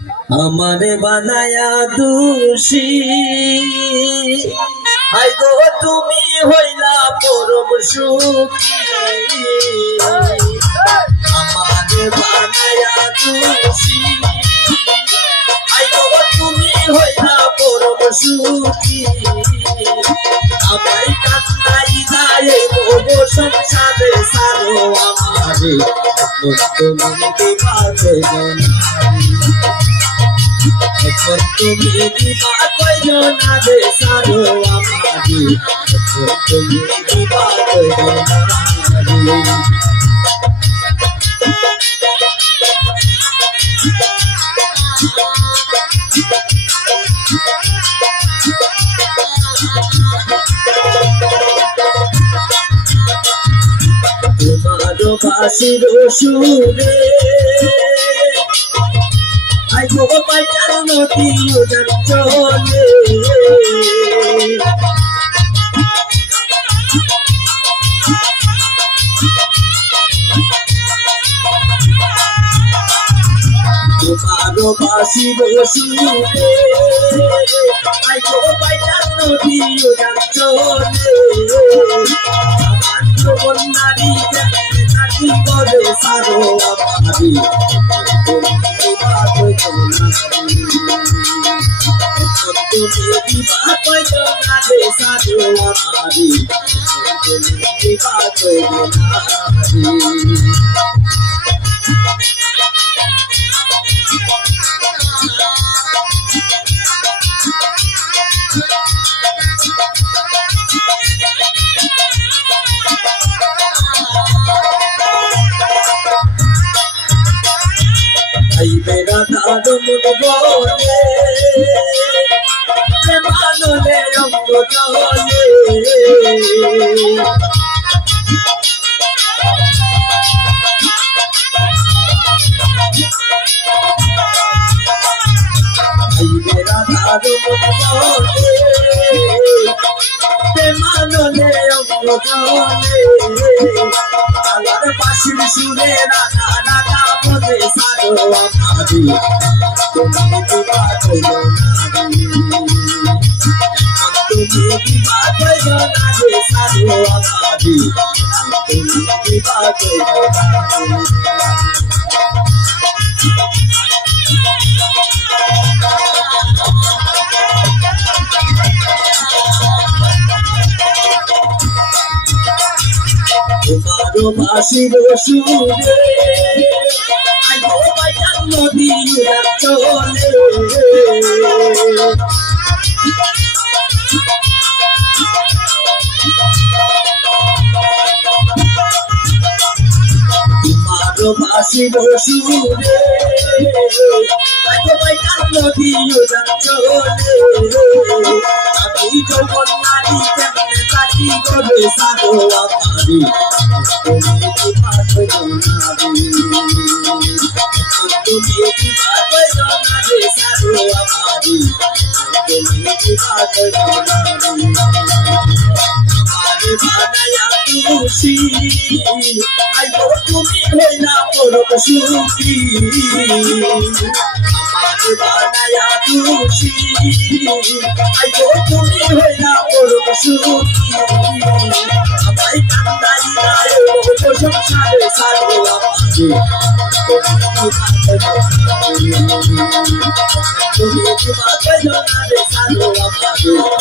আমারে বানায়া দোষী আই গো তুমি হইলা পরম সুখী আমারে বানায়া দোষী আই গো তুমি হইলা পরম সুখী আমায় কান্দাই যায় গো সংসারে সারো আমারে তুমি দিবা এখন তুমি দিবা কয়জনা রে সারো আমারে এখন তুমি দিবা কয়জনা রে তোমার বাঁশির সুরে আই গো পাইটার নদী উদার চলে তোমার বাঁশির সুরে আই গো পাইটার নদী উদার চলে আমার নারী নাকি করে সারো আমারি তুমি দিবা কয়জনা রে সারো আমারি তুমি দিবা কয়জনা आई मेरा दादम बोले मानो ले हमको चले आई मेरा दादम बोले मानो ले हमको चले आलार बाशिर सुरे राधा राधा बोले सारो আমারি তুমি দিবা কয়জনা রে তুমি দিবা কয়জনা রে সারো আমারি তুমি দিবা কয়জনা তোমার বাঁশির সুরে আই গো পাইটার নদী উদার চলে তোমার বাঁশির সুরে আই গো পাইটার নদী উদার চলে আমি যখন নারী কেমনে থাকি গো সারো আমারি তুমি দিবা কয়জনা রে তুমি দিবা কয়জনা রে সারো আমারি তুমি দিবা কয়জনা রে আমারে বানায়া দোষী আই গো তুমি হইলা পরম সুখী আমারে বানায়া দোষী আই গো তুমি হইলা পরম সুখী আমায় কান্দাই যায় গো সংসারে সারো আমারে তুমি দিবা কয়জনা রে সারো আমারে